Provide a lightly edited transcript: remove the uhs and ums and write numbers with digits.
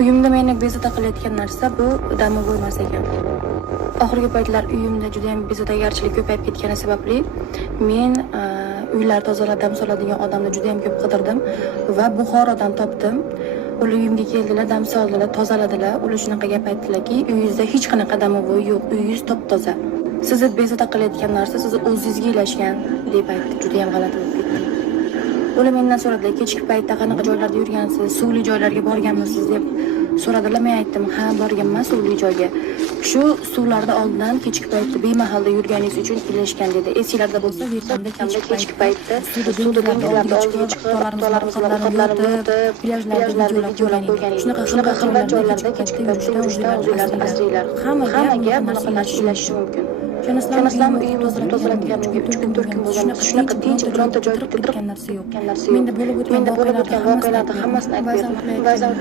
Uyimda meni bezovta qilayotgan narsa bu domovoy emas ekan. Oxirgi paytlar uyimda juda ham bezovtagarchilik ko'payib ketgani sababli men uylar tozalab, dam soladigan odamni juda ham ko'p qidirdim va Buxorodan topdim. Ular uyimga keldilar, dam soldilar, tozaladilar. Ular shunaqa gap aytdilarki, uyingizda hech qanaqa domovoy yo'q, uyingiz top-toza. Sizni bezovta qilayotgan narsa sizni o'zingizga ilashgan deb aytdi. Juda ham g'alati bo'lib ketdi. Ular mendan so'radilar, kechki paytda qanaqa joylarda yurgansiz, suvli joylarga borganmisiz deb so'radilar. Men aytdim, ha, borganman suvli joyga. Shu suvlarda oldindan kechki paytda bemahalda yurganingiz uchun ilashgan dedi. Esinglarda bo'lsa, Vyetnamda kechki paytda suvda dengizlarda oldiga chiqib, tog'larimizni yurtib, plyajlarda joylab shunaqa qilgan joylarda kechki paytda yurishdan asraylar. Hammaga bunaqa narsa ilashi mumkin. Jonaslarni uyimizni tozaladigan 3 kun 4 kun bo'lgan shunaqa tinch bironta joyda turib ketgan narsa yo'q. Menda bo'lib o'tgan voqealarning hammasini aytib berdim. Ba'zan